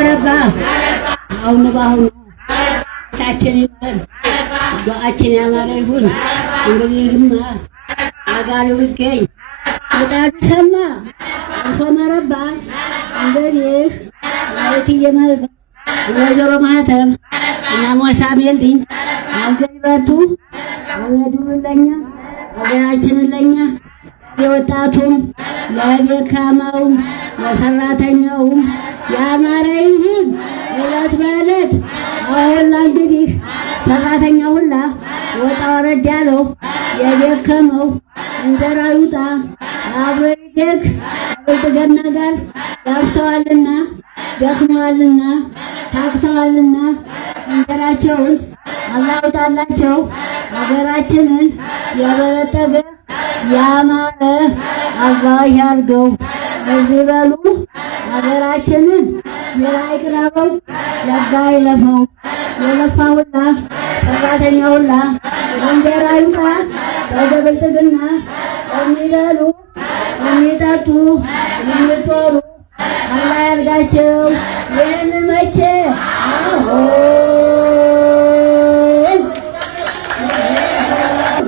ረባ አሁን ባሁን ታችን ይመር ዱዓችን ያማረ ይሁን። እንግዲህ ድማ አጋሪው ይገኝ ወጣት ሰማ አልፎ መረባ እንግዲህ አይትዬ መልበ ወይዘሮ ማህተም እና ሞሳቤል ድኝ አገር በርቱ ወዱለኛ አገራችንን ለኛ የወጣቱም ለደካማውም ለሰራተኛውም ያማረ ይሁን እለት በእለት። አሁን እንግዲህ ሰራተኛ ሁላ ወጣ ወረድ ያለው የደከመው እንጀራ ይውጣ አብሮ ይደግ ብልጥግና ጋር ላፍተዋልና ደክመዋልና ታክተዋልና እንጀራቸውን አላህ ያውጣላቸው። ሀገራችንን የበለጠገ ያማረ አላህ ያርገው። በዚህ በሉ ሀገራችንን የላይቅራበው ለጋ ይለፈው የለፋ ሁላ ሰራተኛ ሁላ እንጀራ ይውጣ ወደ ብልጥግና የሚበሉ የሚጠጡ የሚጦሩ አላህ ያርጋቸው። ይህን መቼ አሁን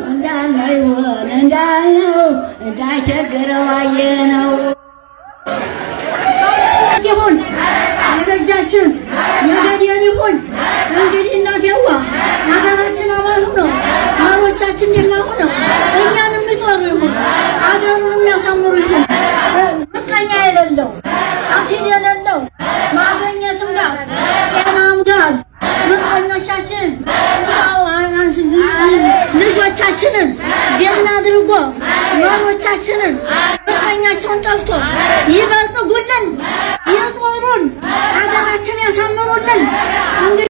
እንዳይሆን እንዳየው እንዳይቸግረው አየነው። ይሁን የበጃችን የገደል ይሁን እንግዲህ እናቴዋ ሀገራችን አባሉ ነው። ማሮቻችን የላሁ ነው። እኛን የሚጦሩ ይሁን ሀገሩን የሚያሳምሩ ይሁን። ምቀኛ የሌለው አሲድ የሌለው ማገኘትም ጋር ጤናም ጋር ምቀኞቻችን ልጆቻችንን ደህና አድርጎ ማሮቻችንን ምቀኛቸውን ጠፍቶ ይበልጥጉልን፣ ይጦሩን፣ ሀገራችን ያሳምሩልን።